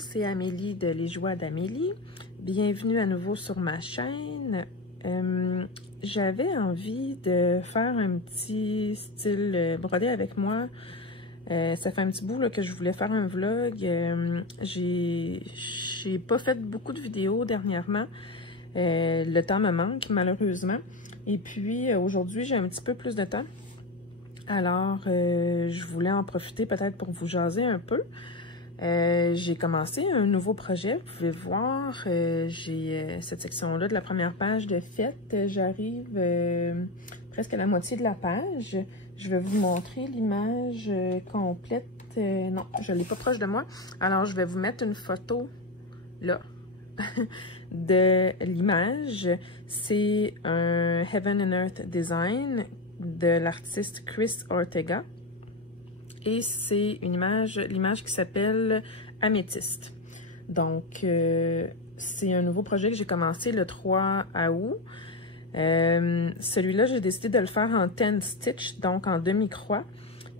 c'est Amélie de Les Joies d'Amélie. Bienvenue à nouveau sur ma chaîne. J'avais envie de faire un petit style brodé avec moi. Ça fait un petit bout là, que je voulais faire un vlog. J'ai pas fait beaucoup de vidéos dernièrement. Le temps me manque malheureusement. Et puis aujourd'hui, j'ai un petit peu plus de temps. Alors, je voulais en profiter peut-être pour vous jaser un peu. J'ai commencé un nouveau projet. Vous pouvez voir, j'ai cette section-là de la première page de fête. J'arrive presque à la moitié de la page. Je vais vous montrer l'image complète. Non, je ne l'ai pas proche de moi. Alors, je vais vous mettre une photo là de l'image. C'est un Heaven and Earth Design de l'artiste Chris Ortega. Et c'est une image, l'image qui s'appelle Améthyste. Donc, c'est un nouveau projet que j'ai commencé le 3 août. Celui-là, j'ai décidé de le faire en 10 stitch, donc en demi-croix.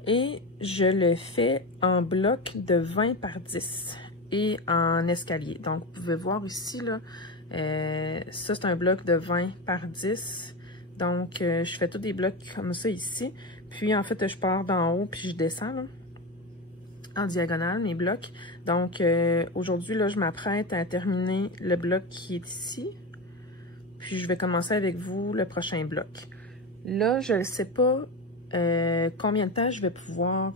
Et je le fais en bloc de 20 par 10 et en escalier. Donc, vous pouvez voir ici, là, ça c'est un bloc de 20 par 10. Donc, je fais tous des blocs comme ça ici. Puis, en fait, je pars d'en haut, puis je descends, là, en diagonale, mes blocs. Donc, aujourd'hui, là, je m'apprête à terminer le bloc qui est ici. Puis, je vais commencer avec vous le prochain bloc. Là, je ne sais pas combien de temps je vais pouvoir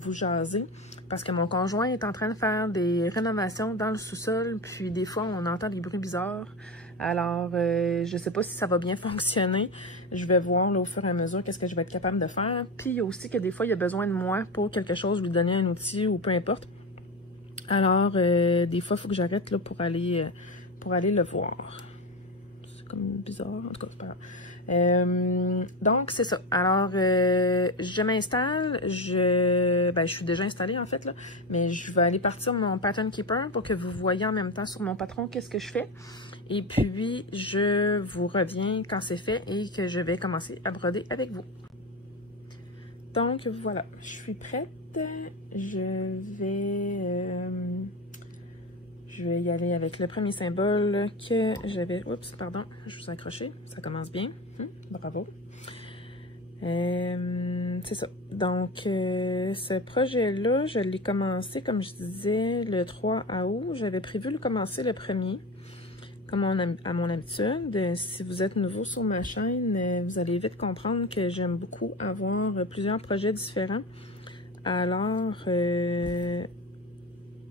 vous jaser. Parce que mon conjoint est en train de faire des rénovations dans le sous-sol. Puis, des fois, on entend des bruits bizarres. Alors, je ne sais pas si ça va bien fonctionner. Je vais voir là, au fur et à mesure qu'est-ce que je vais être capable de faire. Puis, il y a aussi que des fois, il y a besoin de moi pour quelque chose, lui donner un outil ou peu importe. Alors, des fois, il faut que j'arrête là pour aller le voir. C'est comme bizarre, en tout cas, c'est pas grave. Donc, c'est ça. Alors, je m'installe. Je suis déjà installée, en fait, là. Mais je vais aller partir mon Pattern Keeper pour que vous voyez en même temps sur mon patron qu'est-ce que je fais. Et puis, je vous reviens quand c'est fait et que je vais commencer à broder avec vous. Donc, voilà. Je suis prête. Je vais y aller avec le premier symbole que j'avais... Oups, pardon, je vous ai accroché. Ça commence bien. Bravo. C'est ça. Donc, ce projet-là, je l'ai commencé, comme je disais, le 3 août. J'avais prévu le commencer le 1er. Comme à mon habitude, si vous êtes nouveau sur ma chaîne, vous allez vite comprendre que j'aime beaucoup avoir plusieurs projets différents. Alors,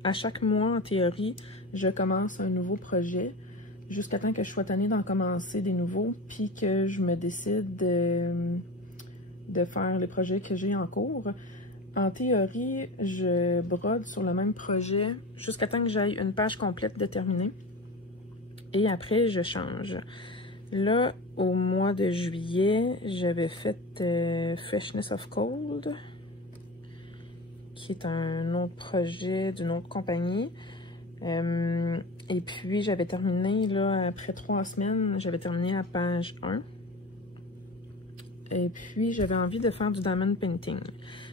à chaque mois, en théorie, je commence un nouveau projet jusqu'à temps que je sois tannée d'en commencer des nouveaux, puis que je me décide de faire les projets que j'ai en cours. En théorie, je brode sur le même projet jusqu'à temps que j'aille une page complète de terminer. Et après, je change. Là, au mois de juillet, j'avais fait Freshness of Cold, qui est un autre projet d'une autre compagnie. Et puis, j'avais terminé, là, après 3 semaines, j'avais terminé à page 1. Et puis, j'avais envie de faire du diamond painting.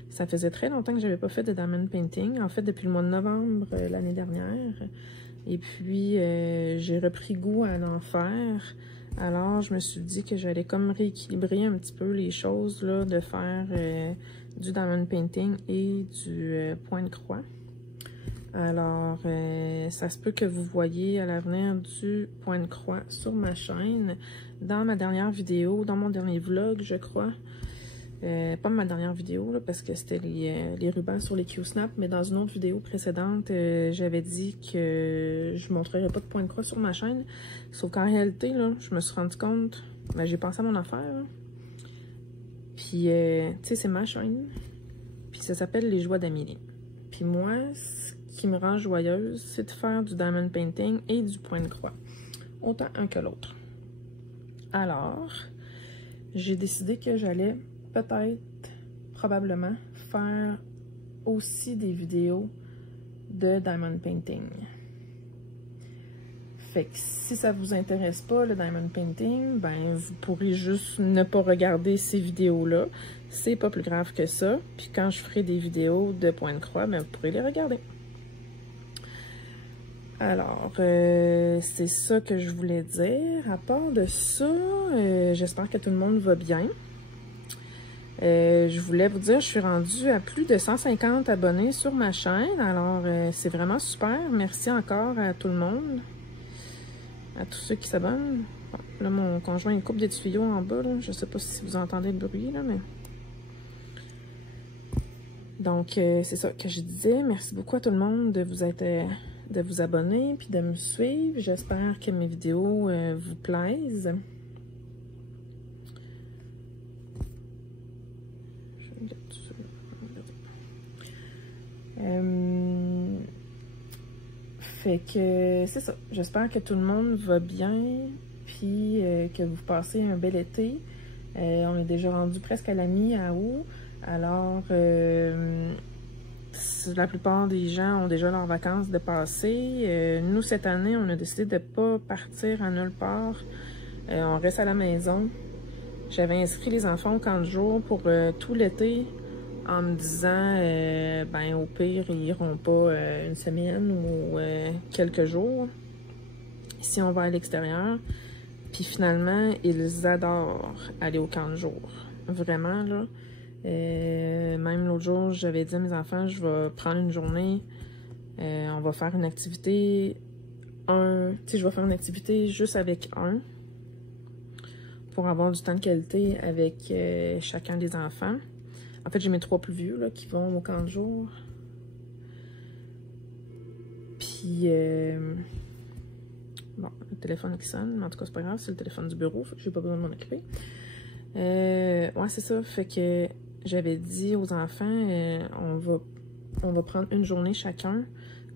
Ça faisait très longtemps que je n'avais pas fait de diamond painting. En fait, depuis le mois de novembre l'année dernière. Et puis, j'ai repris goût à en faire. Alors, je me suis dit que j'allais comme rééquilibrer un petit peu les choses, là, de faire du diamond painting et du point de croix. Alors, ça se peut que vous voyez à l'avenir du point de croix sur ma chaîne. Dans ma dernière vidéo, dans mon dernier vlog, je crois. Pas ma dernière vidéo, là, parce que c'était les rubans sur les Q-Snap, mais dans une autre vidéo précédente, j'avais dit que je ne montrerais pas de point de croix sur ma chaîne. Sauf qu'en réalité, là, je me suis rendu compte, j'ai pensé à mon affaire. Là. Puis, tu sais, c'est ma chaîne. Puis ça s'appelle Les Joies d'Amélie. Puis moi, ce qui me rend joyeuse, c'est de faire du diamond painting et du point de croix. Autant un que l'autre. Alors, j'ai décidé que j'allais peut-être, probablement, faire aussi des vidéos de diamond painting. Fait que si ça vous intéresse pas, le diamond painting, ben vous pourrez juste ne pas regarder ces vidéos-là. C'est pas plus grave que ça. Puis quand je ferai des vidéos de point de croix, ben vous pourrez les regarder. Alors, c'est ça que je voulais dire. À part de ça, j'espère que tout le monde va bien. Je voulais vous dire, je suis rendue à plus de 150 abonnés sur ma chaîne. Alors, c'est vraiment super. Merci encore à tout le monde. À tous ceux qui s'abonnent. Bon, là, mon conjoint, il coupe des tuyaux en bas. Là. Je sais pas si vous entendez le bruit, là, mais... Donc, c'est ça que je disais. Merci beaucoup à tout le monde de vous abonner puis de me suivre. J'espère que mes vidéos vous plaisent. Fait que c'est ça. J'espère que tout le monde va bien puis que vous passez un bel été. On est déjà rendu presque à la mi-août. Alors, la plupart des gens ont déjà leurs vacances de passer. Nous, cette année, on a décidé de ne pas partir à nulle part. On reste à la maison. J'avais inscrit les enfants au camp de jour pour tout l'été en me disant, ben au pire, ils iront pas une semaine ou quelques jours si on va à l'extérieur. Puis finalement, ils adorent aller au camp de jour. Vraiment, là. Même l'autre jour, j'avais dit à mes enfants, je vais prendre une journée, on va faire une activité, je vais faire une activité juste avec un, pour avoir du temps de qualité avec chacun des enfants. En fait, j'ai mes 3 plus vieux, là, qui vont au camp de jour. Puis, bon, le téléphone qui sonne, mais en tout cas, c'est pas grave, c'est le téléphone du bureau, fait que j'ai pas besoin de m'en occuper. Ouais, c'est ça, fait que j'avais dit aux enfants, on va prendre une journée chacun,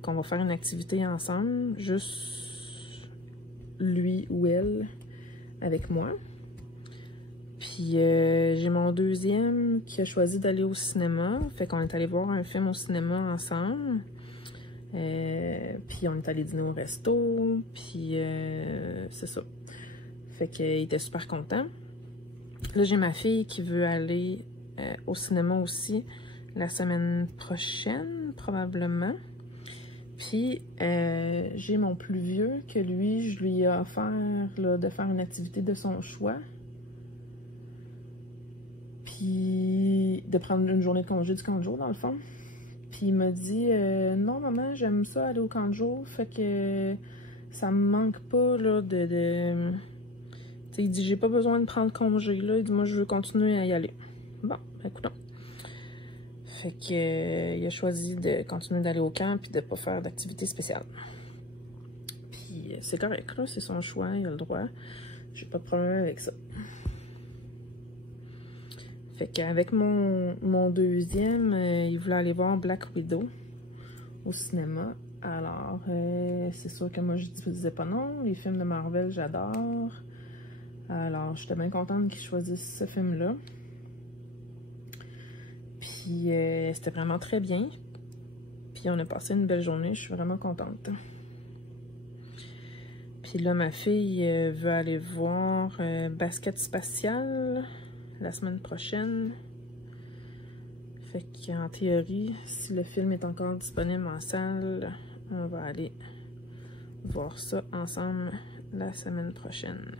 qu'on va faire une activité ensemble, juste lui ou elle avec moi. Puis j'ai mon deuxième qui a choisi d'aller au cinéma, fait qu'on est allé voir un film au cinéma ensemble. Puis on est allé dîner au resto, puis c'est ça. Fait qu'il était super content. Là, j'ai ma fille qui veut aller au cinéma aussi la semaine prochaine, probablement. Puis, j'ai mon plus vieux que lui, je lui ai offert là, de faire une activité de son choix. Puis, de prendre une journée de congé du camp de jour, dans le fond. Puis, il m'a dit non, maman, j'aime ça aller au camp de jour. Fait que ça me manque pas là, de... T'sais, il dit, j'ai pas besoin de prendre congé, là. Il dit, moi, je veux continuer à y aller. Bon, écoutons. Fait que, il a choisi de continuer d'aller au camp puis de pas faire d'activité spéciale. Puis, c'est correct, là. C'est son choix, il a le droit. J'ai pas de problème avec ça. Fait qu'avec mon deuxième, il voulait aller voir Black Widow au cinéma. Alors, c'est sûr que moi, je disais pas non. Les films de Marvel, j'adore. Alors, j'étais bien contente qu'ils choisissent ce film-là. Puis, c'était vraiment très bien. Puis, on a passé une belle journée. Je suis vraiment contente. Puis là, ma fille veut aller voir Basket Spatial la semaine prochaine. Fait qu'en théorie, si le film est encore disponible en salle, on va aller voir ça ensemble la semaine prochaine.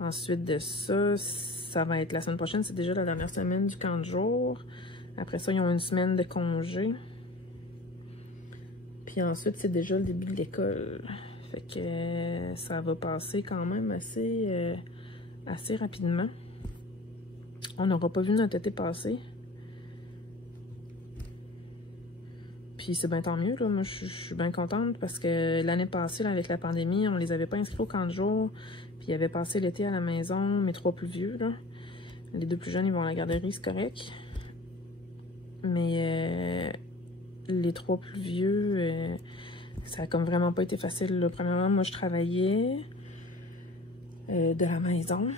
Ensuite de ça, ça va être la semaine prochaine, c'est déjà la dernière semaine du camp de jour. Après ça, ils ont une semaine de congé. Puis ensuite, c'est déjà le début de l'école. Fait que ça va passer quand même assez rapidement. On n'aura pas vu notre été passer. Puis c'est bien tant mieux, là. Moi, je suis bien contente parce que l'année passée, là, avec la pandémie, on les avait pas inscrits au camp de jour. Puis ils avaient passé l'été à la maison, mes 3 plus vieux, là. Les 2 plus jeunes, ils vont à la garderie, c'est correct. Mais les 3 plus vieux, ça a comme vraiment pas été facile, là. Premièrement, moi, je travaillais de la maison.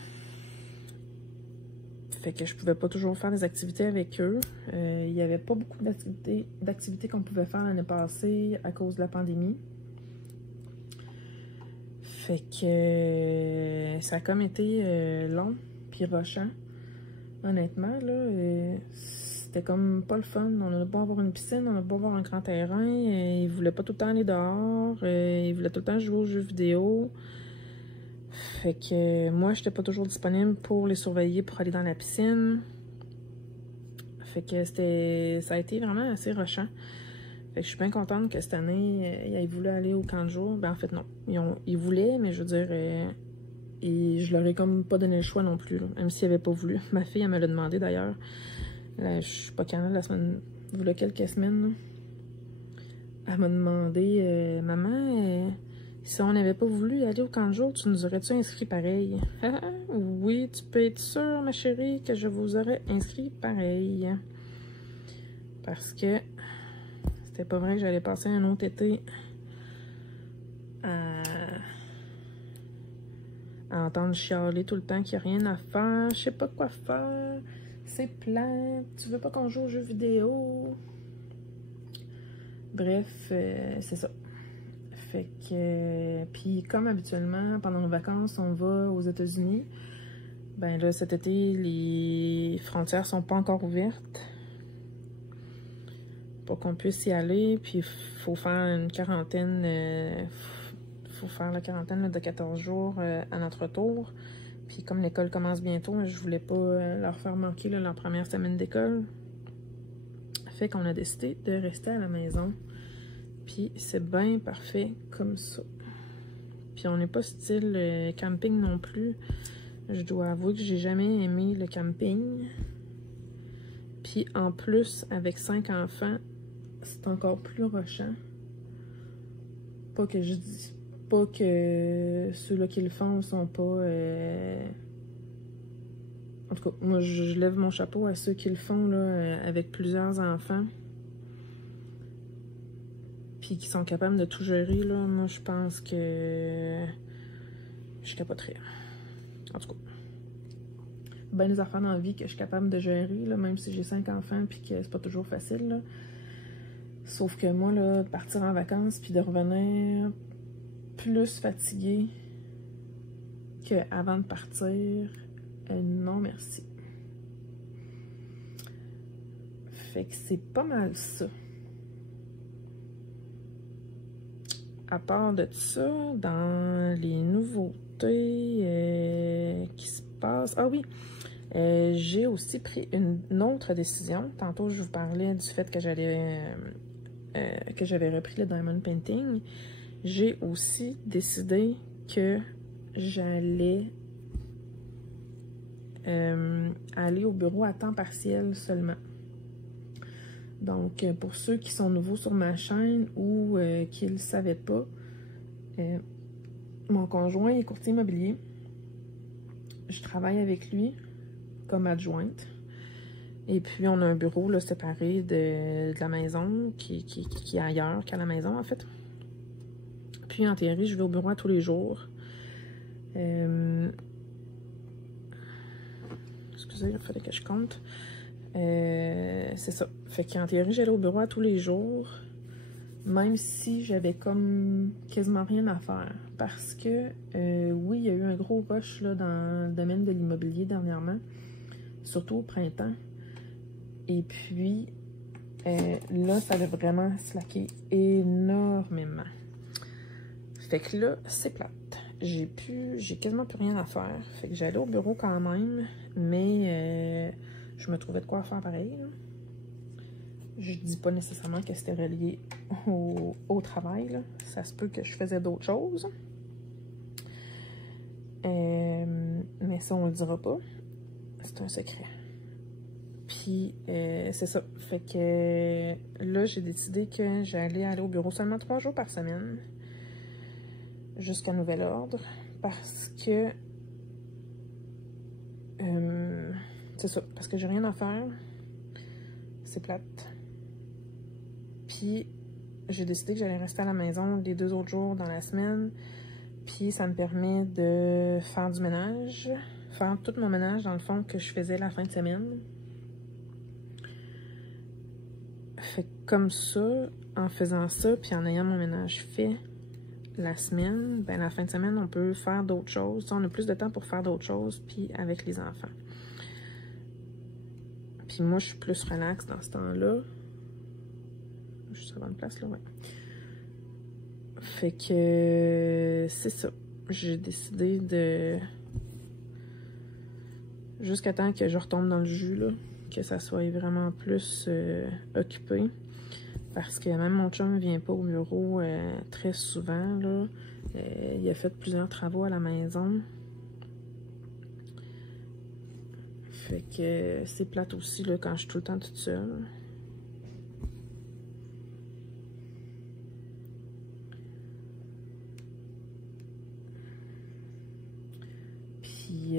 Fait que je pouvais pas toujours faire des activités avec eux. Il y avait pas beaucoup d'activités qu'on pouvait faire l'année passée à cause de la pandémie. Fait que ça a comme été long puis rushant. Honnêtement, là, c'était comme pas le fun. On a beau avoir une piscine, on a beau avoir un grand terrain. Il voulait pas tout le temps aller dehors. Il voulait tout le temps jouer aux jeux vidéo. Fait que moi, j'étais pas toujours disponible pour les surveiller pour aller dans la piscine. Fait que ça a été vraiment assez rushant. Fait que je suis bien contente que cette année, ils voulaient aller au camp de jour. Ben en fait, non. Ils voulaient, mais je veux dire, et je leur ai comme pas donné le choix non plus, là, même s'ils n'avaient pas voulu. Ma fille, elle me l'a demandé d'ailleurs. Je suis pas canale la semaine, il y a quelques semaines. Là. Elle m'a demandé, maman, si on n'avait pas voulu aller au camp de jour, tu nous aurais-tu inscrit pareil? Oui, tu peux être sûre, ma chérie, que je vous aurais inscrit pareil. Parce que c'était pas vrai que j'allais passer un autre été à entendre chialer tout le temps qu'il n'y a rien à faire, je sais pas quoi faire, c'est plat, tu veux pas qu'on joue aux jeux vidéo. Bref, c'est ça. Fait que, puis comme habituellement, pendant nos vacances, on va aux États-Unis. Ben là, cet été, les frontières sont pas encore ouvertes pour qu'on puisse y aller. Puis il faut faire une quarantaine, faut faire la quarantaine là, de 14 jours à notre retour. Puis comme l'école commence bientôt, je voulais pas leur faire manquer là, leur première semaine d'école. Fait qu'on a décidé de rester à la maison. Puis c'est bien parfait comme ça. Puis on n'est pas style camping non plus. Je dois avouer que j'ai jamais aimé le camping. Puis en plus, avec 5 enfants, c'est encore plus rushant. Pas que je dis pas que ceux-là qui le font sont pas... En tout cas, moi je lève mon chapeau à ceux qui le font là, avec plusieurs enfants. Puis qui sont capables de tout gérer, là. Moi je pense que je capoterais. En tout cas. Ben des affaires dans la vie que je suis capable de gérer, là, même si j'ai 5 enfants puis que c'est pas toujours facile, là. Sauf que moi, là, partir en vacances puis de revenir plus fatiguée qu'avant de partir, non merci. Fait que c'est pas mal ça. À part de ça, dans les nouveautés qui se passent... Ah oui! J'ai aussi pris une autre décision. Tantôt, je vous parlais du fait que j'avais repris le Diamond Painting. J'ai aussi décidé que j'allais aller au bureau à temps partiel seulement. Donc, pour ceux qui sont nouveaux sur ma chaîne ou qui ne le savaient pas, mon conjoint est courtier immobilier. Je travaille avec lui comme adjointe. Et puis, on a un bureau là, séparé de la maison qui est ailleurs qu'à la maison, en fait. Puis, en théorie, je vais au bureau à tous les jours. Excusez, il fallait que je compte. C'est ça. Fait qu'en théorie, j'allais au bureau à tous les jours, même si j'avais comme quasiment rien à faire. Parce que, oui, il y a eu un gros rush là, dans le domaine de l'immobilier dernièrement, surtout au printemps. Et puis, là, ça a vraiment slacké énormément. Fait que là, c'est plate. J'ai quasiment plus rien à faire. Fait que j'allais au bureau quand même, mais je me trouvais de quoi faire pareil. Là. Je dis pas nécessairement que c'était relié au travail. Là. Ça se peut que je faisais d'autres choses. Mais ça, on le dira pas. C'est un secret. Puis, c'est ça. Fait que là, j'ai décidé que j'allais aller au bureau seulement 3 jours par semaine. Jusqu'à nouvel ordre. Parce que... c'est ça. Parce que j'ai rien à faire. C'est plate. Puis, j'ai décidé que j'allais rester à la maison les 2 autres jours dans la semaine. Puis, ça me permet de faire du ménage. Faire tout mon ménage, dans le fond, que je faisais la fin de semaine. Fait que comme ça, en faisant ça, puis en ayant mon ménage fait la semaine, ben la fin de semaine, on peut faire d'autres choses. On a plus de temps pour faire d'autres choses, puis avec les enfants. Puis moi, je suis plus relax dans ce temps-là. Je suis à la bonne place, là, ouais. Fait que c'est ça. J'ai décidé de... Jusqu'à temps que je retombe dans le jus, là, que ça soit vraiment plus occupé. Parce que même mon chum ne vient pas au bureau très souvent, là. Il a fait plusieurs travaux à la maison. Fait que c'est plate aussi, là, quand je suis tout le temps toute seule. Puis,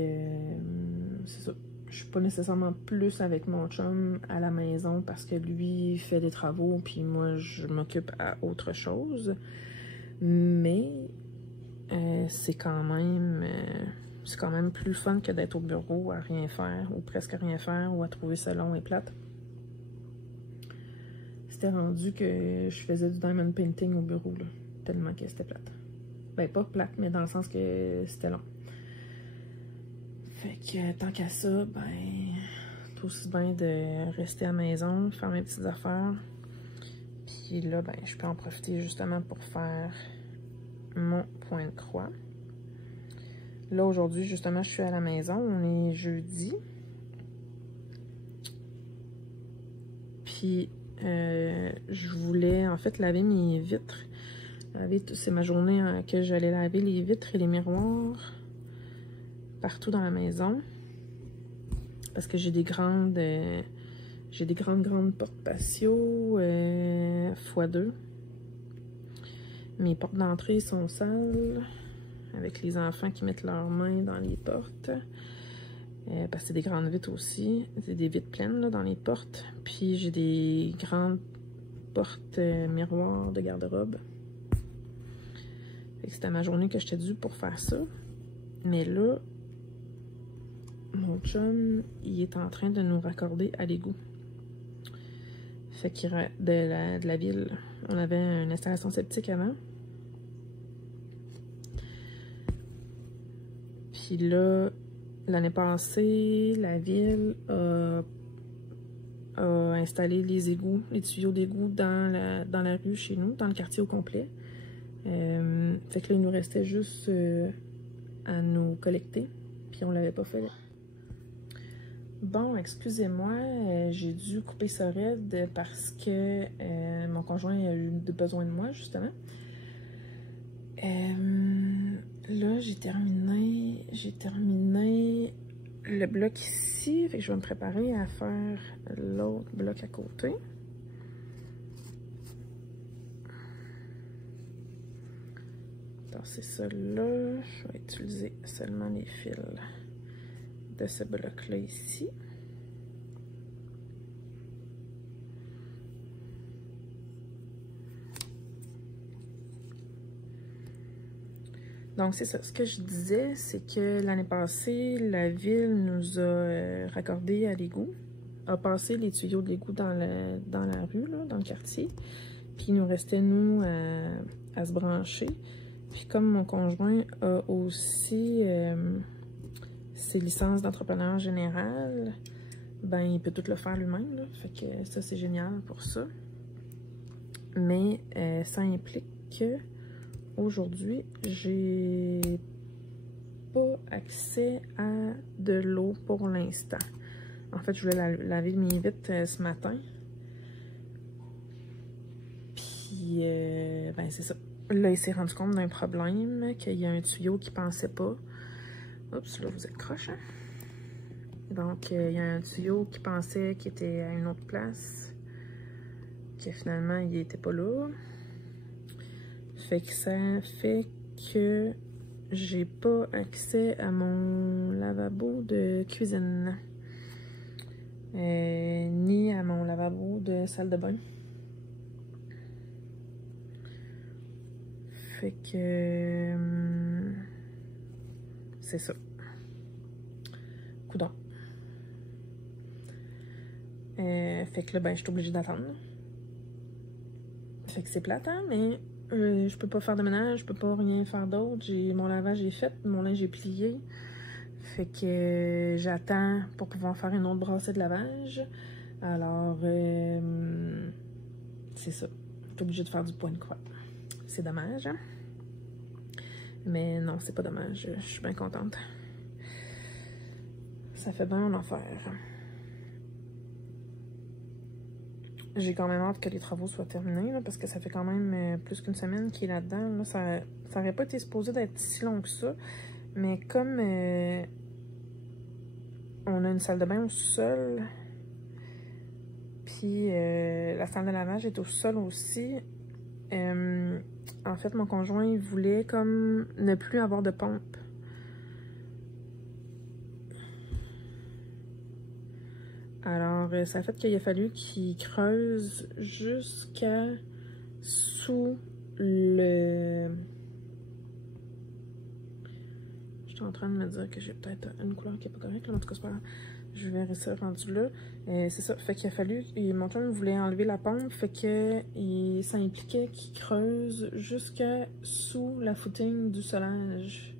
c'est ça. Je suis pas nécessairement plus avec mon chum à la maison parce que lui fait des travaux, puis moi, je m'occupe à autre chose. Mais c'est quand même plus fun que d'être au bureau à rien faire, ou presque à rien faire, ou à trouver ça long et plate. C'était rendu que je faisais du diamond painting au bureau, là, tellement que c'était plate. Ben, pas plate, mais dans le sens que c'était long. Fait que tant qu'à ça, ben, tout aussi bien de rester à la maison, faire mes petites affaires. Puis là, ben, je peux en profiter justement pour faire mon point de croix. Là, aujourd'hui, justement, je suis à la maison. On est jeudi. Puis, je voulais, en fait, laver mes vitres. C'est ma journée que j'allais laver les vitres et les miroirs partout dans la maison. Parce que j'ai des grandes portes patio x2. Mes portes d'entrée sont sales, avec les enfants qui mettent leurs mains dans les portes. Parce que c'est des grandes vitres aussi. C'est des vitres pleines là, dans les portes. Puis j'ai des grandes portes miroirs de garde-robe. C'était ma journée que j'étais due pour faire ça. Mais là, mon chum, il est en train de nous raccorder à l'égout. Fait qu'il de la ville. On avait une installation septique avant. Puis là, l'année passée, la ville a installé les égouts, les tuyaux d'égout dans la rue chez nous, dans le quartier au complet. Fait que là, il nous restait juste à nous collecter. Puis on l'avait pas fait. Bon, excusez-moi, j'ai dû couper ça raide parce que mon conjoint a eu besoin de moi, justement. Là, j'ai terminé le bloc ici, fait que je vais me préparer à faire l'autre bloc à côté. C'est ça là, je vais utiliser seulement les fils de ce bloc-là ici. Donc c'est ça, ce que je disais, c'est que l'année passée, la ville nous a raccordé à l'égout, a passé les tuyaux de l'égout dans la rue, là, dans le quartier, puis il nous restait, nous, à se brancher. Puis comme mon conjoint a aussi ses licences d'entrepreneur général, ben il peut tout le faire lui-même, là. Fait que ça, c'est génial pour ça. Mais ça implique que aujourd'hui, j'ai pas accès à de l'eau pour l'instant. En fait, je voulais laver mes vitres ce matin. Puis, ben c'est ça. Là, il s'est rendu compte d'un problème, qu'il y a un tuyau qui pensait pas. Oups, là, vous êtes croche, hein? Donc, il y a un tuyau qui pensait qu'il était à une autre place, que finalement, il était pas là. Fait que ça fait que j'ai pas accès à mon lavabo de cuisine, ni à mon lavabo de salle de bain. Fait que c'est ça. Coudonc. Fait que là, ben, je suis obligée d'attendre. Fait que c'est plate, hein, mais je peux pas faire de ménage, je peux pas rien faire d'autre. Mon lavage est fait, mon linge est plié. Fait que j'attends pour pouvoir faire une autre brassée de lavage. Alors, c'est ça. Je suis obligée de faire du point de croix. C'est dommage, hein? Mais non, c'est pas dommage. Je suis bien contente. Ça fait bien mon affaire. J'ai quand même hâte que les travaux soient terminés, là, parce que ça fait quand même plus qu'une semaine qu'il est là-dedans. Là, ça aurait pas été supposé d'être si long que ça. Mais comme on a une salle de bain au sol, puis la salle de lavage est au sol aussi, en fait, mon conjoint, il voulait comme ne plus avoir de pompe. Alors, ça a fait qu'il a fallu qu'il creuse jusqu'à sous le... Je suis en train de me dire que j'ai peut-être une couleur qui n'est pas correcte, là, en tout cas, c'est pas grave. Je verrai ça rendu là. C'est ça, fait qu'il a fallu... Mon chum voulait enlever la pompe, fait que ça impliquait qu'il creuse jusqu'à sous la footing du solage.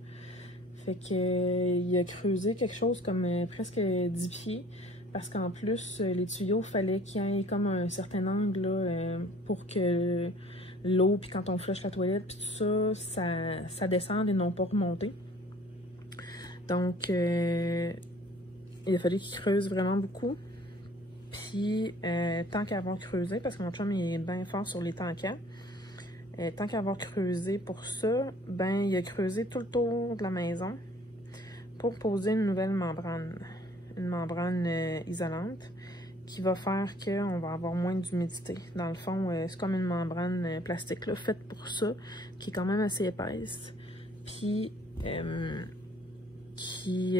Fait que il a creusé quelque chose comme presque 10 pieds. Parce qu'en plus, les tuyaux, fallait qu'il y ait comme un certain angle là, pour que l'eau, puis quand on flush la toilette, puis tout ça, ça descende et non pas remonter. Donc, il a fallu qu'il creuse vraiment beaucoup. Puis, tant qu'à avoir creusé, parce que mon chum il est bien fort sur les tankers, tant qu'à avoir creusé pour ça, ben il a creusé tout le tour de la maison pour poser une nouvelle membrane. Une membrane isolante qui va faire qu'on va avoir moins d'humidité. Dans le fond, c'est comme une membrane plastique là, faite pour ça, qui est quand même assez épaisse, puis qui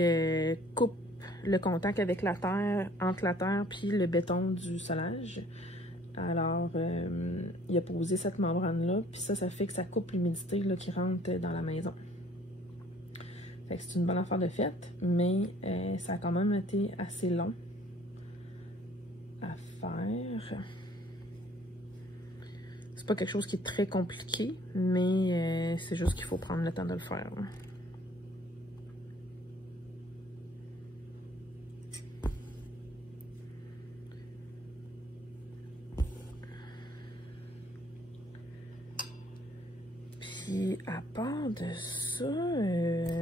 coupe le contact avec la terre, entre la terre puis le béton du solage. Alors, il a posé cette membrane-là, puis ça fait que ça coupe l'humidité qui rentre dans la maison. Fait que c'est une bonne affaire de fête, mais ça a quand même été assez long à faire. C'est pas quelque chose qui est très compliqué, mais c'est juste qu'il faut prendre le temps de le faire. Puis à part de ça,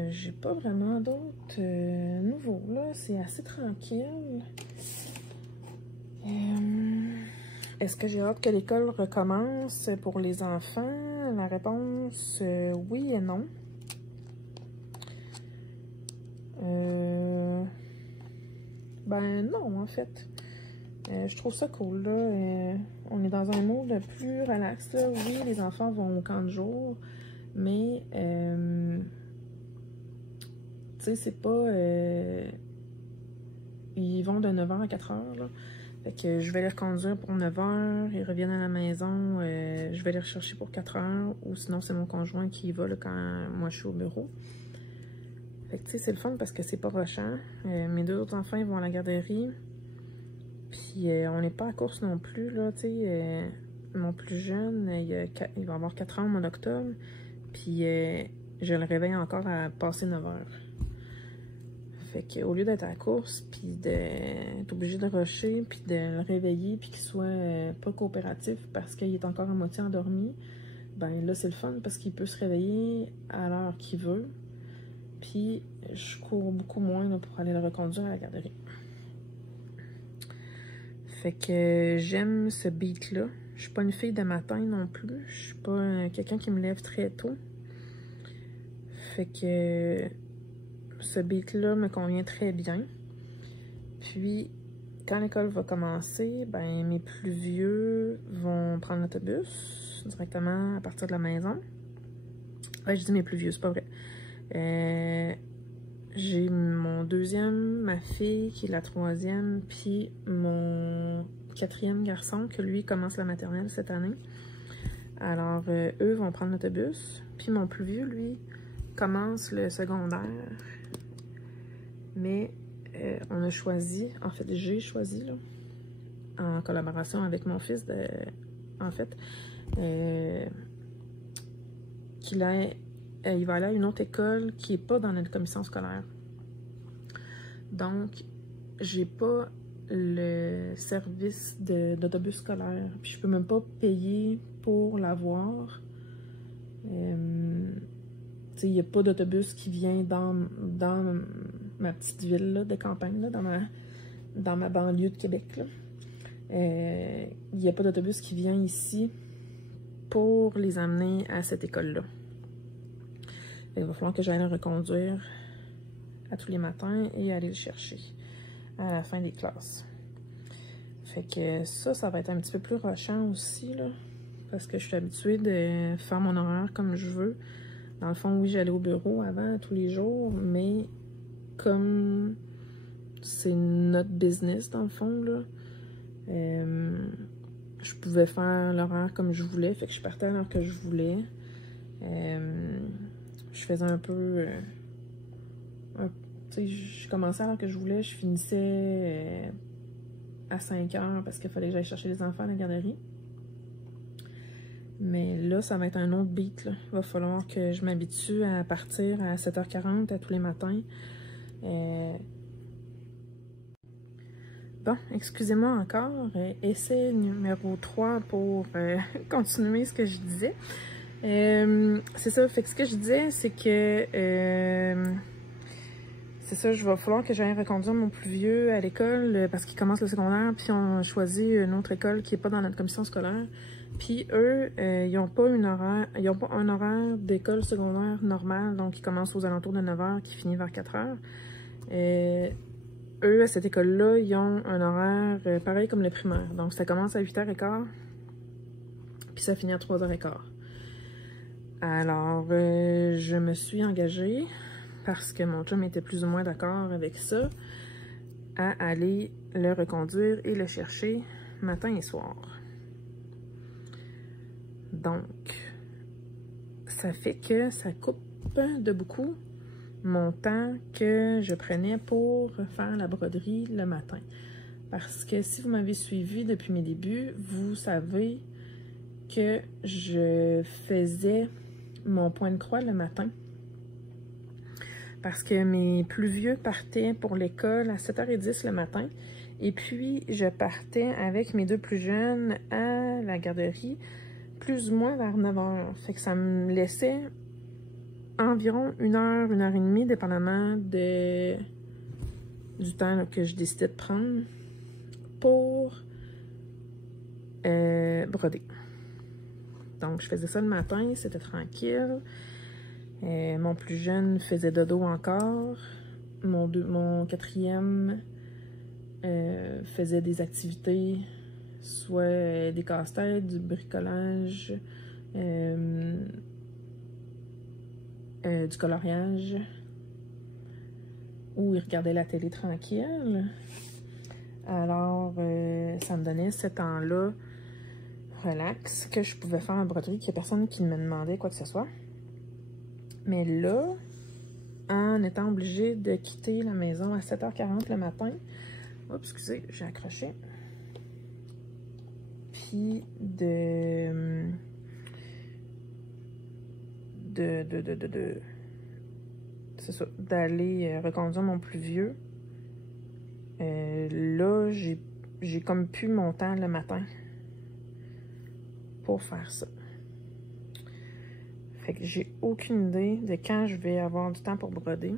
j'ai pas vraiment d'autres nouveaux là, c'est assez tranquille. Est-ce que j'ai hâte que l'école recommence pour les enfants? La réponse, oui et non. Ben non, en fait. Je trouve ça cool, là. On est dans un mode plus relax, là. Oui, les enfants vont au camp de jour, mais, tu sais, c'est pas... ils vont de 9h à 4h, là. Fait que je vais les reconduire pour 9h, ils reviennent à la maison, je vais les rechercher pour 4h, ou sinon c'est mon conjoint qui y va là, quand moi je suis au bureau. Fait que tu sais, c'est le fun parce que c'est pas rushant. Mes deux autres enfants, ils vont à la garderie, puis on n'est pas à course non plus, là, tu sais. Mon plus jeune, il va avoir 4 ans au mois d'octobre, puis je le réveille encore à passer 9h. Fait qu'au lieu d'être à la course, puis d'être obligé de rusher, puis de le réveiller, puis qu'il soit pas coopératif parce qu'il est encore à moitié endormi, ben là, c'est le fun parce qu'il peut se réveiller à l'heure qu'il veut. Puis je cours beaucoup moins là, pour aller le reconduire à la garderie. Fait que j'aime ce beat-là. Je suis pas une fille de matin non plus. Je suis pas quelqu'un qui me lève très tôt. Fait que... ce beat-là me convient très bien. Puis, quand l'école va commencer, ben mes plus vieux vont prendre l'autobus directement à partir de la maison. Ouais, je dis mes plus vieux, c'est pas vrai. J'ai mon deuxième, ma fille, qui est la troisième, puis mon quatrième garçon, que lui commence la maternelle cette année. Alors, eux vont prendre l'autobus. Puis mon plus vieux, lui, commence le secondaire. Mais on a choisi, en fait, j'ai choisi, là, en collaboration avec mon fils, il va aller à une autre école qui n'est pas dans notre commission scolaire. Donc, j'ai pas le service d'autobus scolaire. Puis je peux même pas payer pour l'avoir. Il n'y a pas d'autobus qui vient dans ma petite ville là, de campagne, là, dans ma banlieue de Québec. Il n'y a pas d'autobus qui vient ici pour les amener à cette école-là. Il va falloir que j'aille le reconduire à tous les matins et aller le chercher à la fin des classes. Fait que ça va être un petit peu plus rushant aussi, là, parce que je suis habituée de faire mon horaire comme je veux. Dans le fond, oui, j'allais au bureau avant, tous les jours, mais comme c'est notre business, dans le fond, là, je pouvais faire l'horaire comme je voulais, fait que je partais à l'heure que je voulais. Je faisais un peu... tu sais, je commençais à l'heure que je voulais, je finissais à 5 heures parce qu'il fallait que j'aille chercher les enfants à la garderie. Mais là, ça va être un autre beat, là. Il va falloir que je m'habitue à partir à 7h40 à tous les matins. Bon, excusez-moi encore. Essai numéro 3 pour continuer ce que je disais. C'est ça, fait que ce que je disais, c'est que... c'est ça, il va falloir que j'aille reconduire mon plus vieux à l'école parce qu'il commence le secondaire, puis on choisit une autre école qui n'est pas dans notre commission scolaire. Puis eux, ils n'ont pas un horaire d'école secondaire normal, donc ils commencent aux alentours de 9h, qui finit vers 4h. Eux, à cette école-là, ils ont un horaire pareil comme le primaire. Donc ça commence à 8h15, puis ça finit à 3h15. Alors, je me suis engagée, parce que mon chum était plus ou moins d'accord avec ça, à aller le reconduire et le chercher matin et soir. Donc, ça fait que ça coupe de beaucoup mon temps que je prenais pour faire la broderie le matin. Parce que si vous m'avez suivi depuis mes débuts, vous savez que je faisais mon point de croix le matin. Parce que mes plus vieux partaient pour l'école à 7h10 le matin. Et puis, je partais avec mes deux plus jeunes à la garderie plus ou moins vers 9h. Fait que ça me laissait environ 1h, 1h30, dépendamment du temps là, que je décidais de prendre pour broder. Donc, je faisais ça le matin, c'était tranquille. Mon plus jeune faisait dodo encore. Mon quatrième faisait des activités, soit des casse-têtes, du bricolage, du coloriage, ou il regardait la télé tranquille. Alors, ça me donnait ce temps-là relax, que je pouvais faire en broderie, qu'il n'y a personne qui me demandait quoi que ce soit. Mais là, en étant obligée de quitter la maison à 7h40 le matin, oups, excusez, j'ai accroché, puis c'est ça, d'aller reconduire mon plus vieux, là, j'ai comme plus mon temps le matin pour faire ça. Fait que j'ai aucune idée de quand je vais avoir du temps pour broder.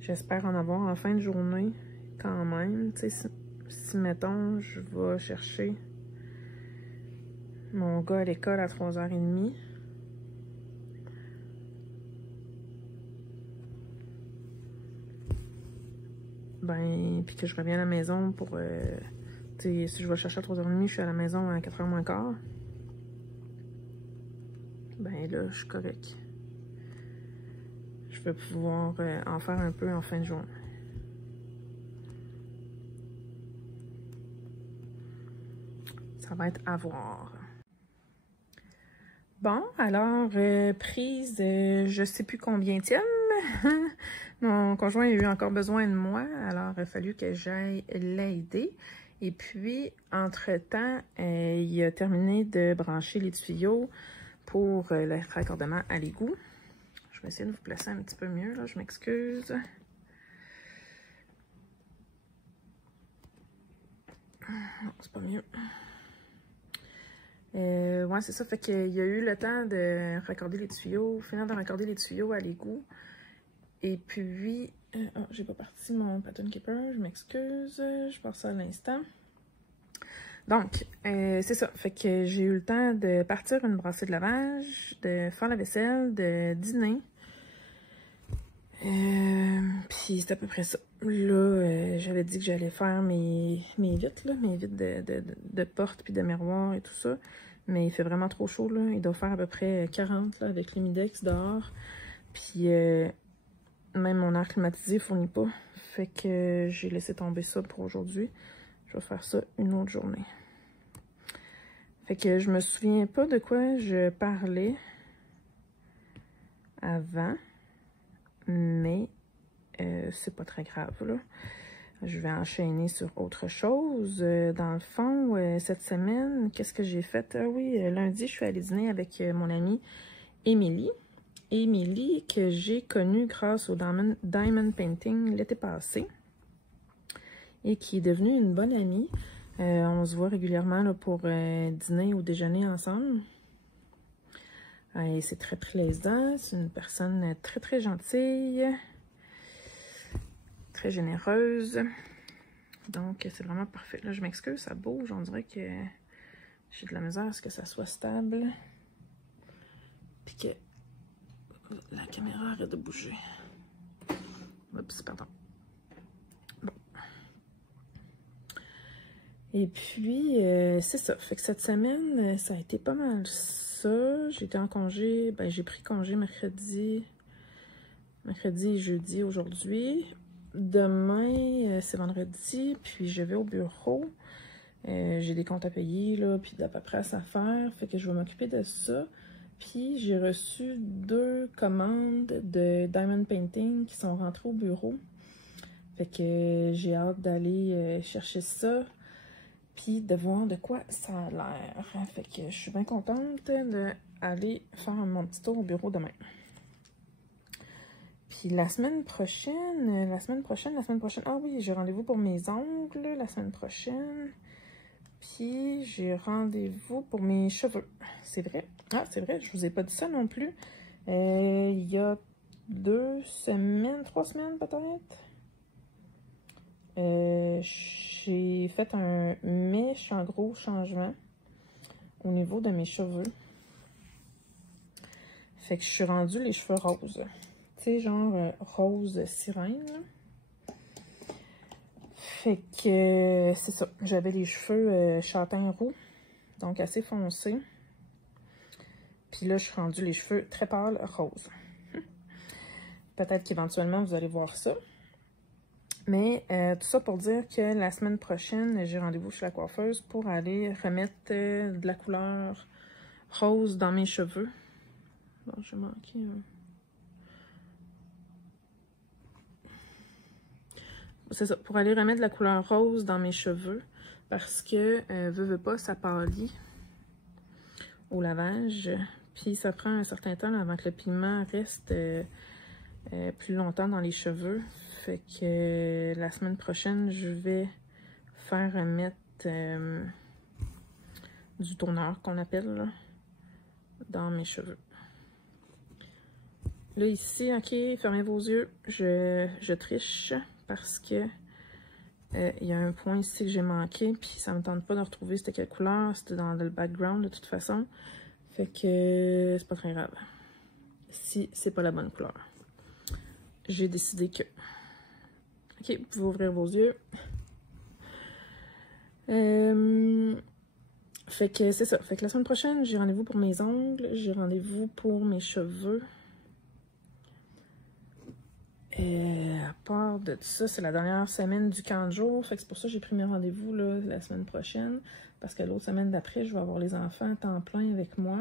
J'espère en avoir en fin de journée quand même. Tu sais, si mettons, je vais chercher mon gars à l'école à 3h30. Ben, puis que je reviens à la maison pour... si je vais chercher à 3h30, je suis à la maison à 4h moins quart. Ben là, je suis correct. Je vais pouvoir en faire un peu en fin de journée. Ça va être à voir. Bon, alors, prise, je sais plus combienième. Mon conjoint a eu encore besoin de moi, alors il a fallu que j'aille l'aider. Et puis, entre-temps, il a terminé de brancher les tuyaux pour le raccordement à l'égout. vais essayer de vous placer un petit peu mieux, là, je m'excuse. Non, c'est pas mieux. Ouais, c'est ça, fait qu'il y a eu le temps de raccorder les tuyaux, finir de raccorder les tuyaux à l'égout. Et puis, oh, j'ai pas parti mon pattern keeper, je m'excuse, je pars ça à l'instant. Donc, c'est ça, fait que j'ai eu le temps de partir une brassée de lavage, de faire la vaisselle, de dîner. Puis c'est à peu près ça. Là, j'avais dit que j'allais faire mes vitres, là, mes vitres de porte puis de miroir et tout ça. Mais il fait vraiment trop chaud, là. Il doit faire à peu près 40, là, avec l'humidex dehors. Puis même mon air climatisé ne fournit pas. Fait que j'ai laissé tomber ça pour aujourd'hui. Je vais faire ça une autre journée. Fait que je me souviens pas de quoi je parlais avant. Mais c'est pas très grave, là. Je vais enchaîner sur autre chose. Dans le fond, cette semaine, qu'est-ce que j'ai fait? Ah oui, lundi, je suis allée dîner avec mon amie Émilie. Émilie, que j'ai connue grâce au Diamond Painting l'été passé. Et qui est devenue une bonne amie. On se voit régulièrement là, pour dîner ou déjeuner ensemble. Et c'est très plaisant. C'est une personne très, très gentille. Très généreuse. Donc, c'est vraiment parfait. Là, je m'excuse, ça bouge. On dirait que j'ai de la misère à ce que ça soit stable. Puis que la caméra arrête de bouger. Oups, pardon. Bon. Et puis, c'est ça. Fait que cette semaine, ça a été pas mal ça. J'étais en congé. Ben, j'ai pris congé mercredi et jeudi aujourd'hui. Demain, c'est vendredi, puis je vais au bureau. J'ai des comptes à payer, là, puis de la paperasse à faire. Fait que je vais m'occuper de ça. Puis j'ai reçu 2 commandes de Diamond Painting qui sont rentrées au bureau. Fait que j'ai hâte d'aller chercher ça. Puis de voir de quoi ça a l'air. Fait que je suis bien contente d'aller faire mon petit tour au bureau demain. Puis la semaine prochaine, ah oui, j'ai rendez-vous pour mes ongles la semaine prochaine. Puis j'ai rendez-vous pour mes cheveux. C'est vrai. Ah, c'est vrai, je vous ai pas dit ça non plus. Il y a 3 semaines peut-être. J'ai fait un gros changement au niveau de mes cheveux. Fait que je suis rendue les cheveux roses. Tu sais, genre rose sirène. Fait que c'est ça. J'avais les cheveux châtain roux, donc assez foncés. Puis là, je suis rendue les cheveux très pâles roses. Peut-être qu'éventuellement, vous allez voir ça. Mais tout ça pour dire que la semaine prochaine, j'ai rendez-vous chez la coiffeuse pour aller remettre de la couleur rose dans mes cheveux. Bon, j'ai manqué un... C'est ça, pour aller remettre de la couleur rose dans mes cheveux, parce que, veux pas, ça pâlit au lavage, puis ça prend un certain temps là, avant que le pigment reste plus longtemps dans les cheveux. Fait que la semaine prochaine, je vais faire remettre du toner qu'on appelle là, dans mes cheveux. Là ici, ok, fermez vos yeux, je triche. Parce que il y a un point ici que j'ai manqué, puis ça me tente pas de retrouver c'était quelle couleur, c'était dans le background de toute façon. Fait que c'est pas très grave. Si c'est pas la bonne couleur. J'ai décidé que... Ok, vous pouvez ouvrir vos yeux. Fait que c'est ça. Fait que la semaine prochaine, j'ai rendez-vous pour mes ongles, j'ai rendez-vous pour mes cheveux. À part de ça, c'est la dernière semaine du camp de jour. Fait que c'est pour ça que j'ai pris mes rendez-vous la semaine prochaine. Parce que l'autre semaine d'après, je vais avoir les enfants à temps plein avec moi.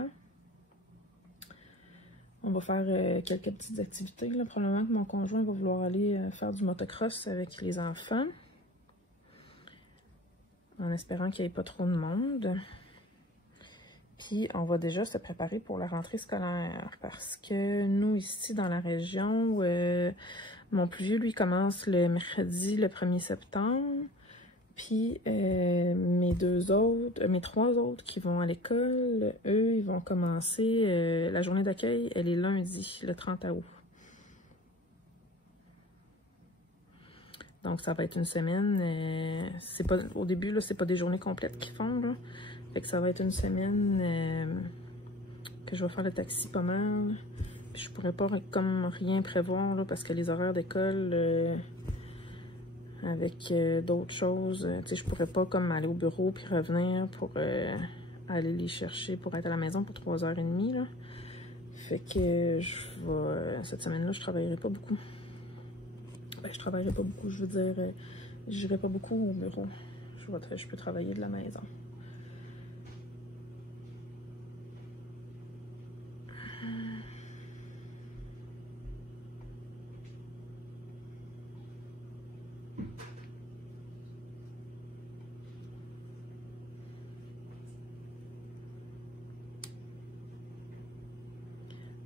On va faire quelques petites activités. Là. Probablement que mon conjoint va vouloir aller faire du motocross avec les enfants. En espérant qu'il n'y ait pas trop de monde. Puis, on va déjà se préparer pour la rentrée scolaire parce que nous, ici, dans la région, mon plus vieux, lui, commence le mercredi, le 1er septembre. Puis, mes trois autres qui vont à l'école, eux, ils vont commencer, la journée d'accueil, elle est lundi, le 30 août. Donc, ça va être une semaine. C'est pas, au début, là, c'est pas des journées complètes qu'ils font, là. Fait que ça va être une semaine que je vais faire le taxi pas mal. Puis je pourrais pas comme rien prévoir, là, parce que les horaires d'école, avec d'autres choses, tu sais, je pourrais pas comme aller au bureau puis revenir pour aller les chercher pour être à la maison pour 3h30, là. Fait que cette semaine-là, je travaillerai pas beaucoup. Ben, je travaillerai pas beaucoup, je veux dire, j'irai pas beaucoup au bureau. Je peux travailler de la maison.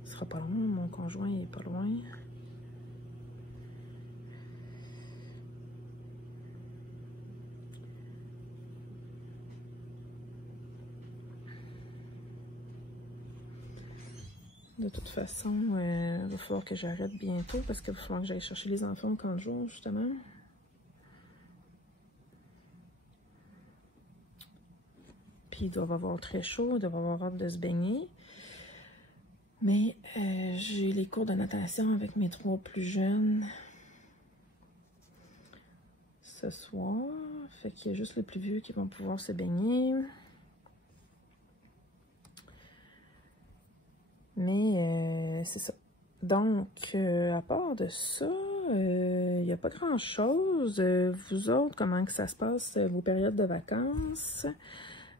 Ce sera pas loin, mon conjoint il est pas loin. De toute façon, il va falloir que j'arrête bientôt parce qu'il va falloir que j'aille chercher les enfants au camp de jour, justement. Puis ils doivent avoir très chaud, ils doivent avoir hâte de se baigner. Mais j'ai les cours de natation avec mes 3 plus jeunes ce soir. Fait qu'il y a juste les plus vieux qui vont pouvoir se baigner. Mais c'est ça. Donc, à part de ça, il n'y a pas grand-chose. Vous autres, comment que ça se passe, vos périodes de vacances?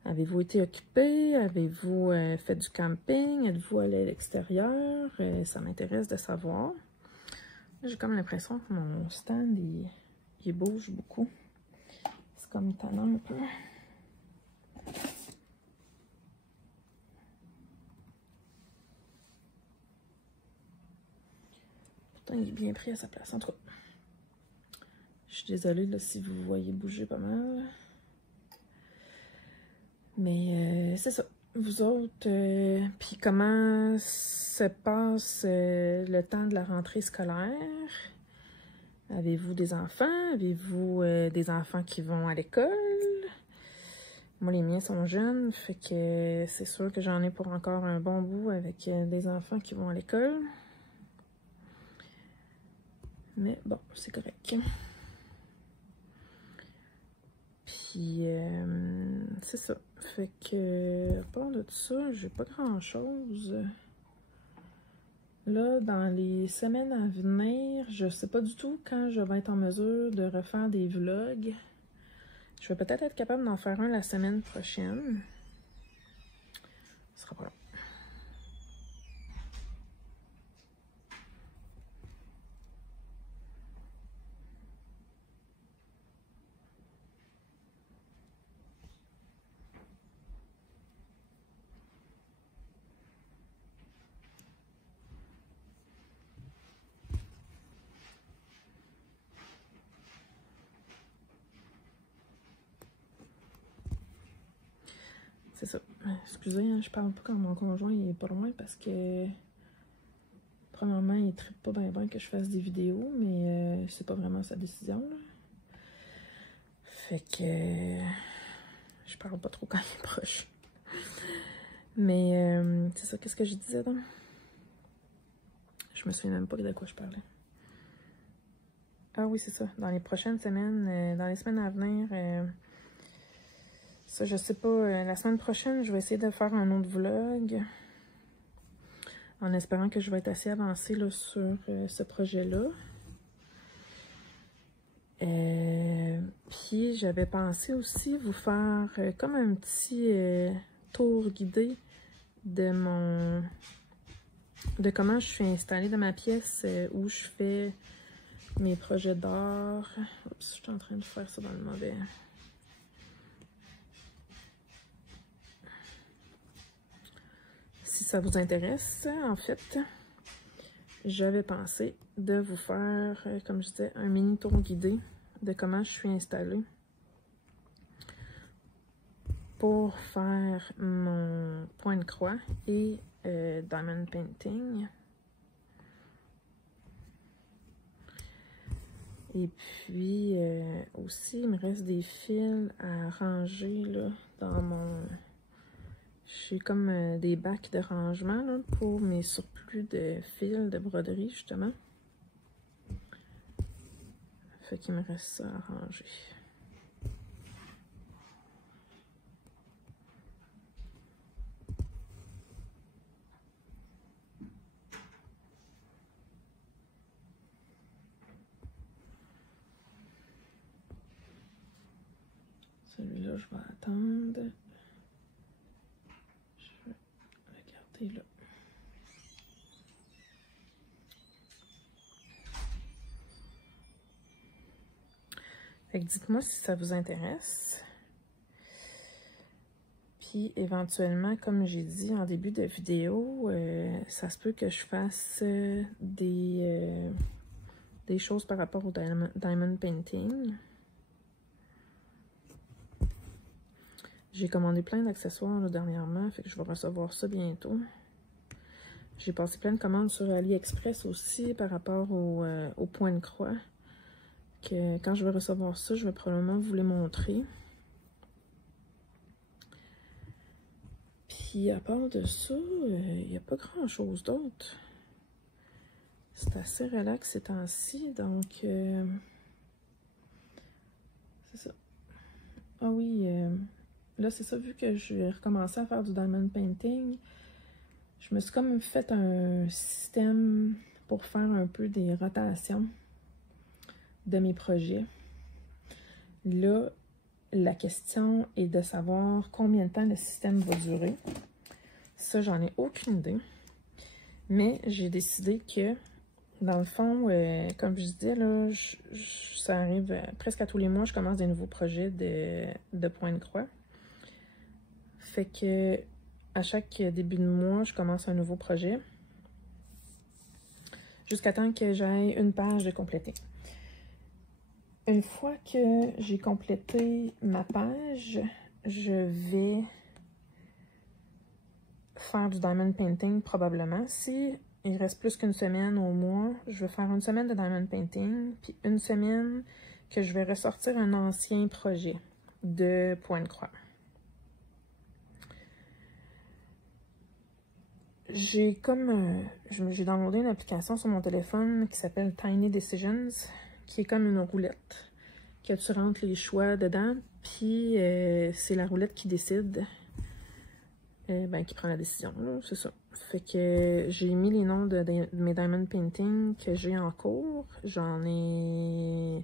Avez-vous été occupé? Avez-vous fait du camping? Êtes-vous allé à l'extérieur? Ça m'intéresse de savoir. J'ai comme l'impression que mon stand, il bouge beaucoup. C'est comme tannant un peu. Pourtant, il est bien pris à sa place. En tout cas, je suis désolée là, si vous voyez bouger pas mal. Mais c'est ça. Vous autres, puis comment se passe le temps de la rentrée scolaire? Avez-vous des enfants? Avez-vous des enfants qui vont à l'école? Moi, les miens sont jeunes, fait que c'est sûr que j'en ai pour encore un bon bout avec des enfants qui vont à l'école. Mais bon, c'est correct. Puis, c'est ça. Fait que, à part de ça, j'ai pas grand-chose. Là, dans les semaines à venir, je sais pas du tout quand je vais être en mesure de refaire des vlogs. Je vais peut-être être capable d'en faire un la semaine prochaine. Ce sera pas long. C'est ça. Excusez, hein, je parle pas quand mon conjoint il est pas loin parce que premièrement, il trippe pas bien que je fasse des vidéos, mais c'est pas vraiment sa décision, là. Fait que je parle pas trop quand il est proche. Mais c'est ça, qu'est-ce que je disais donc? Je me souviens même pas de quoi je parlais. Ah oui, c'est ça. Dans les prochaines semaines, dans les semaines à venir, ça, je sais pas, la semaine prochaine, je vais essayer de faire un autre vlog. En espérant que je vais être assez avancée là, sur ce projet-là. Puis, j'avais pensé aussi vous faire comme un petit tour guidé de comment je suis installée dans ma pièce où je fais mes projets d'art. Oups, je suis en train de faire ça dans le mauvais. si ça vous intéresse, en fait, j'avais pensé de vous faire, comme je disais, un mini tour guidé de comment je suis installée pour faire mon point de croix et diamond painting. Et puis aussi, il me reste des fils à ranger là, dans mon... J'ai comme des bacs de rangement là, pour mes surplus de fils de broderie, justement. Fait qu'il me reste ça à ranger. Celui-là, je vais attendre. Je vais le garder là. Fait que dites-moi si ça vous intéresse. Puis éventuellement, comme j'ai dit en début de vidéo, ça se peut que je fasse des choses par rapport au diamond painting. J'ai commandé plein d'accessoires dernièrement, fait que je vais recevoir ça bientôt. J'ai passé plein de commandes sur AliExpress aussi par rapport au point de croix. Que quand je vais recevoir ça, je vais probablement vous les montrer. Puis à part de ça, il n'y a pas grand chose d'autre. C'est assez relax ces temps-ci, donc c'est ça. Ah oui, là c'est ça, vu que j'ai recommencé à faire du diamond painting, je me suis comme fait un système pour faire un peu des rotations de mes projets. Là, la question est de savoir combien de temps le système va durer. Ça, j'en ai aucune idée. Mais j'ai décidé que, dans le fond, comme je disais, là, ça arrive presque à tous les mois, je commence des nouveaux projets de point de croix. Fait que à chaque début de mois, je commence un nouveau projet. Jusqu'à temps que j'aille une page de compléter. Une fois que j'ai complété ma page, je vais faire du diamond painting probablement. Si il reste plus qu'une semaine au mois, je vais faire une semaine de diamond painting, puis une semaine que je vais ressortir un ancien projet de point de croix. J'ai downloadé une application sur mon téléphone qui s'appelle Tiny Decisions, qui est comme une roulette, que tu rentres les choix dedans, puis c'est la roulette qui décide, qui prend la décision, c'est ça. Fait que j'ai mis les noms de mes diamond painting que j'ai en cours. J'en ai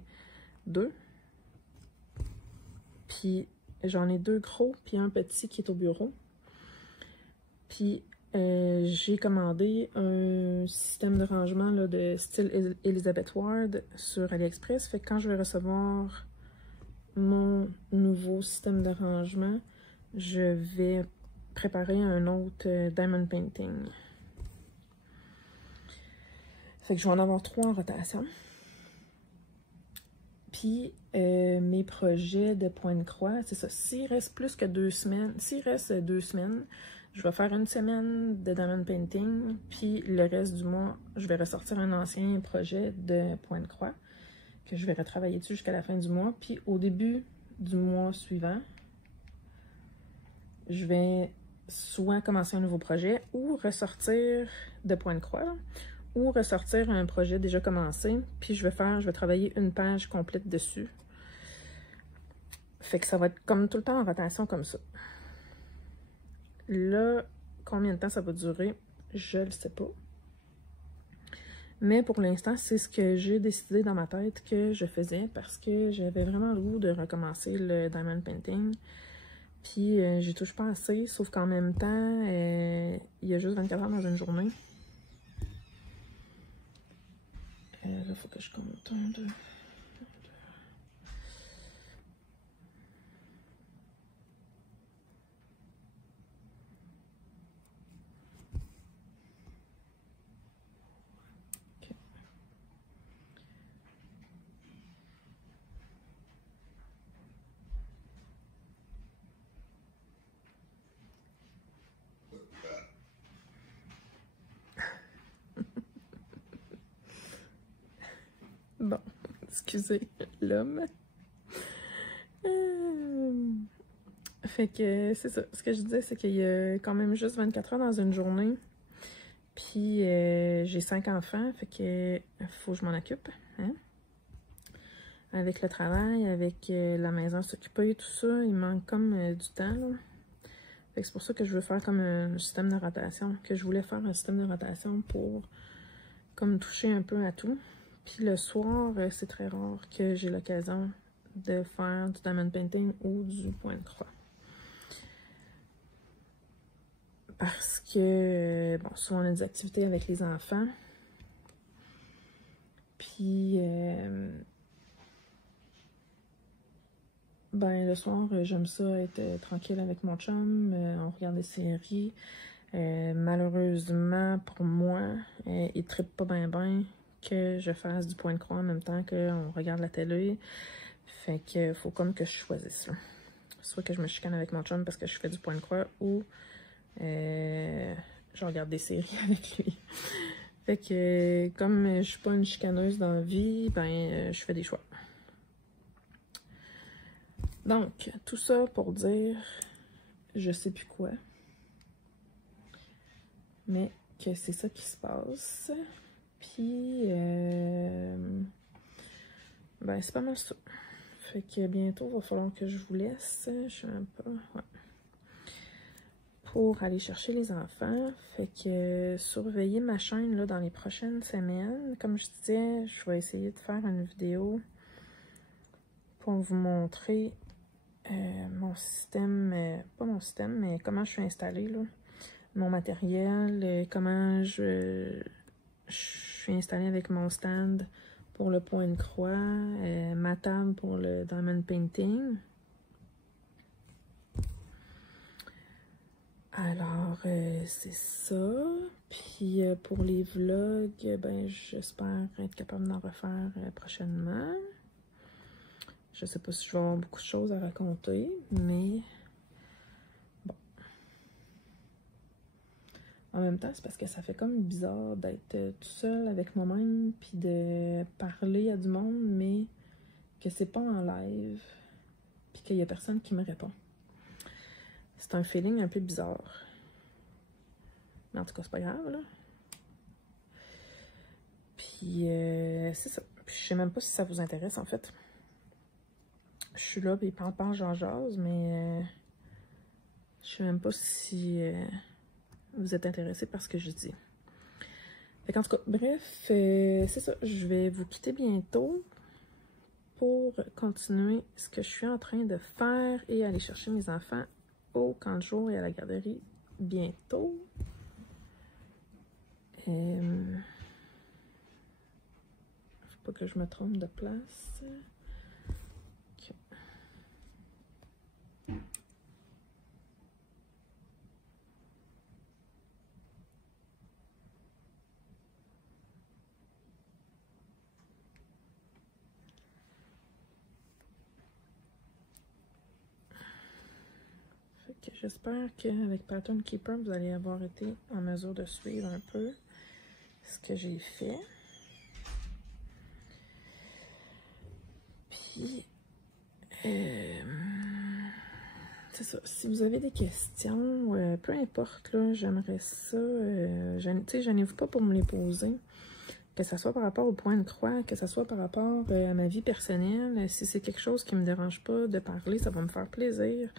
2. Puis j'en ai 2 gros, puis un petit qui est au bureau. Puis j'ai commandé un système de rangement là, de style Elizabeth Ward sur AliExpress. Fait que quand je vais recevoir mon nouveau système de rangement, je vais préparer un autre diamond painting. Fait que je vais en avoir 3 en rotation. Puis mes projets de point de croix, c'est ça. S'il reste plus que 2 semaines, s'il reste 2 semaines, je vais faire une semaine de diamond painting, puis le reste du mois, je vais ressortir un ancien projet de point de croix que je vais retravailler dessus jusqu'à la fin du mois. Puis au début du mois suivant, je vais soit commencer un nouveau projet ou ressortir de point de croix, ou ressortir un projet déjà commencé, puis je vais travailler une page complète dessus. Fait que ça va être comme tout le temps en rotation comme ça. Là, combien de temps ça va durer, je le sais pas. Mais pour l'instant, c'est ce que j'ai décidé dans ma tête que je faisais parce que j'avais vraiment le goût de recommencer le diamond painting. Puis j'y touche pas assez, sauf qu'en même temps, il y a juste 24 heures dans une journée. Là, il faut que je compte 1, 2... Bon, excusez l'homme. Fait que c'est ça. Ce que je disais, c'est qu'il y a quand même juste 24 heures dans une journée. Puis j'ai 5 enfants, fait que faut que je m'en occupe. Hein? Avec le travail, avec la maison s'occuper, tout ça, il manque comme du temps. Là. Fait que c'est pour ça que je veux faire comme un système de rotation. Que je voulais faire un système de rotation pour comme toucher un peu à tout. Puis le soir, c'est très rare que j'ai l'occasion de faire du diamond painting ou du point de croix. Parce que, bon, souvent on a des activités avec les enfants. Puis, ben, le soir, j'aime ça être tranquille avec mon chum. On regarde des séries. Malheureusement, pour moi, il ne trippe pas bien que je fasse du point de croix en même temps qu'on regarde la télé. Fait que faut comme que je choisisse. Là. Soit que je me chicane avec mon chum parce que je fais du point de croix ou je regarde des séries avec lui. Fait que comme je suis pas une chicaneuse dans la vie, ben je fais des choix. Donc, tout ça pour dire, je sais plus quoi, mais que c'est ça qui se passe. Puis, ben c'est pas mal ça. Fait que bientôt, il va falloir que je vous laisse. Je sais même pas, ouais. Pour aller chercher les enfants. Fait que surveillez ma chaîne là, dans les prochaines semaines. Comme je disais, je vais essayer de faire une vidéo pour vous montrer mon système, pas mon système, mais comment je suis installée, là, mon matériel, comment je suis installée avec mon stand pour le point de croix, ma table pour le diamond painting. Alors, c'est ça. Puis pour les vlogs, ben j'espère être capable d'en refaire prochainement. Je sais pas si je vais avoir beaucoup de choses à raconter, mais bon. En même temps, c'est parce que ça fait comme bizarre d'être tout seul avec moi-même puis de parler à du monde, mais que c'est pas en live puis qu'il y a personne qui me répond. C'est un feeling un peu bizarre. Mais en tout cas, c'est pas grave, là. Puis, c'est ça. Puis, je sais même pas si ça vous intéresse, en fait. Je suis là, puis parle, jase, mais je sais même pas si vous êtes intéressé par ce que je dis. Fait qu'en tout cas, bref, c'est ça. Je vais vous quitter bientôt pour continuer ce que je suis en train de faire et aller chercher mes enfants au camp de jour et à la garderie bientôt. Faut pas que je me trompe de place. Okay. J'espère qu'avec Pattern Keeper, vous allez avoir été en mesure de suivre un peu ce que j'ai fait. Puis, c'est ça. Si vous avez des questions, peu importe, là, j'aimerais ça. Tu sais, gênez-vous pas pour me les poser. Que ce soit par rapport au point de croix, que ce soit par rapport à ma vie personnelle. Si c'est quelque chose qui me dérange pas de parler, ça va me faire plaisir.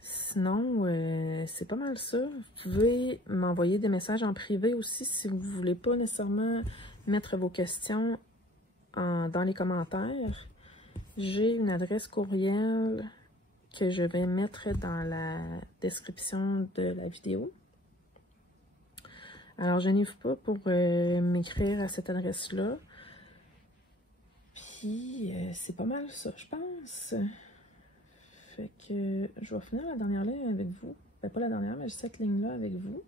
Sinon, c'est pas mal ça. Vous pouvez m'envoyer des messages en privé aussi si vous voulez pas nécessairement mettre vos questions dans les commentaires. J'ai une adresse courriel que je vais mettre dans la description de la vidéo. Alors, gênez-vous pas pour m'écrire à cette adresse-là. Puis, c'est pas mal ça, je pense. Fait que je vais finir la dernière ligne avec vous. Ben, pas la dernière, mais cette ligne-là avec vous.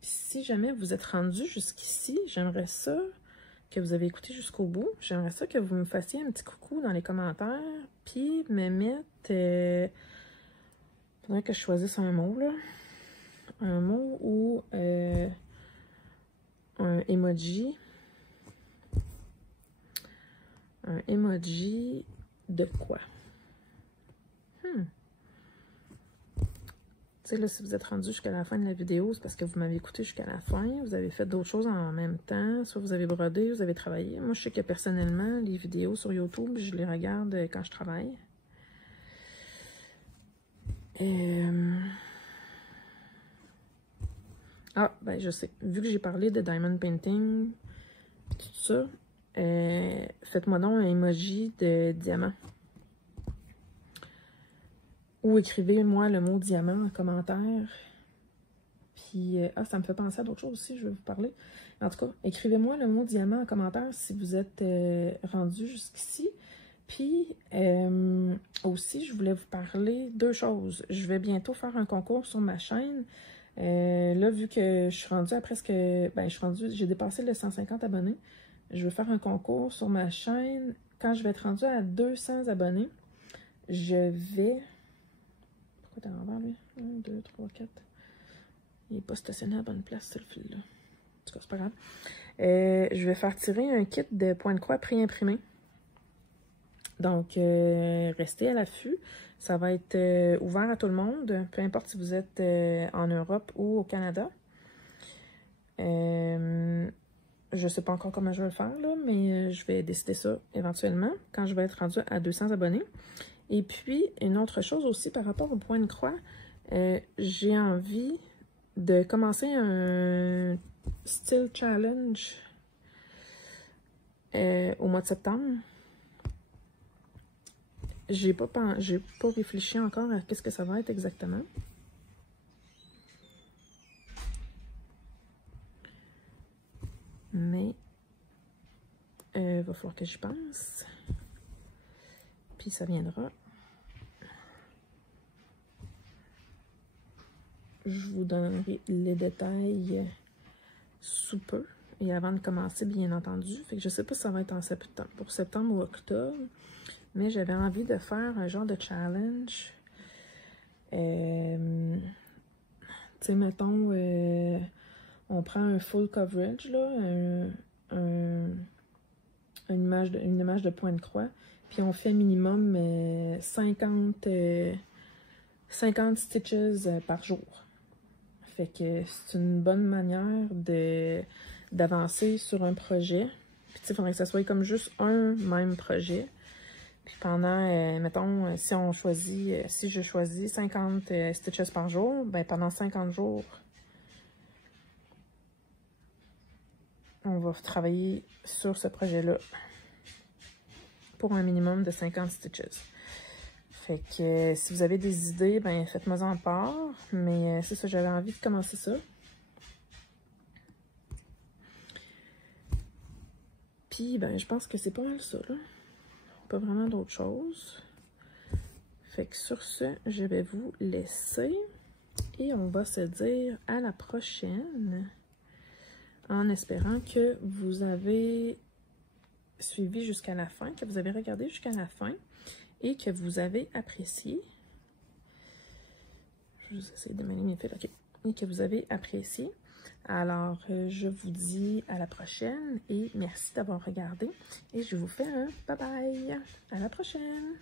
Puis si jamais vous êtes rendu jusqu'ici, j'aimerais ça que vous avez écouté jusqu'au bout. J'aimerais ça que vous me fassiez un petit coucou dans les commentaires. Puis me mettre... faudrait que je choisisse un mot, là. un mot ou un emoji. Un emoji de quoi? Tu sais, là, si vous êtes rendu jusqu'à la fin de la vidéo, c'est parce que vous m'avez écouté jusqu'à la fin. Vous avez fait d'autres choses en même temps. Soit vous avez brodé, vous avez travaillé. Moi, je sais que personnellement, les vidéos sur YouTube, je les regarde quand je travaille. Ah, ben je sais. Vu que j'ai parlé de diamond painting, tout ça, faites-moi donc un emoji de diamant. Ou écrivez-moi le mot diamant en commentaire. Puis, ça me fait penser à d'autres choses aussi, je vais vous parler. En tout cas, écrivez-moi le mot diamant en commentaire si vous êtes rendu jusqu'ici. Puis, aussi, je voulais vous parler deux choses. Je vais bientôt faire un concours sur ma chaîne. Là, vu que je suis rendue à presque... Ben, j'ai dépassé les 150 abonnés. Je vais faire un concours sur ma chaîne. Quand je vais être rendue à 200 abonnés, je vais... Pourquoi t'es à l'envers, lui? 1, 2, 3, 4... Il n'est pas stationné à la bonne place, ce fil-là. En tout cas, c'est pas grave. Je vais faire tirer un kit de points de croix pré-imprimés. Donc, restez à l'affût. Ça va être ouvert à tout le monde, peu importe si vous êtes en Europe ou au Canada. Je ne sais pas encore comment je vais le faire, là, mais je vais décider ça éventuellement quand je vais être rendue à 200 abonnés. Et puis, une autre chose aussi par rapport au point de croix, j'ai envie de commencer un style challenge au mois de septembre. J'ai pas réfléchi encore à qu'est-ce que ça va être exactement. Mais il va falloir que j'y pense. Puis ça viendra. Je vous donnerai les détails sous peu. Et avant de commencer, bien entendu. Fait que je sais pas si ça va être en septembre, pour septembre ou octobre. Mais j'avais envie de faire un genre de challenge. Tu sais, mettons, on prend un full coverage, là, une image de point de croix. Puis on fait minimum 50 stitches par jour. Fait que c'est une bonne manière d'avancer sur un projet. Puis tu sais, il faudrait que ça soit comme juste un même projet. Puis pendant, mettons, si je choisis 50 stitches par jour, ben pendant 50 jours, on va travailler sur ce projet-là pour un minimum de 50 stitches. Fait que si vous avez des idées, ben faites-moi en part. Mais c'est ça, j'avais envie de commencer ça. Puis, ben je pense que c'est pas mal ça, là. Pas vraiment d'autres choses. Fait que sur ce, je vais vous laisser. Et on va se dire à la prochaine. En espérant que vous avez suivi jusqu'à la fin, que vous avez regardé jusqu'à la fin. Et que vous avez apprécié. Je vais essayer de mêler mes fils. OK. Et que vous avez apprécié. Alors, je vous dis à la prochaine et merci d'avoir regardé. Et je vous fais un bye-bye. À la prochaine.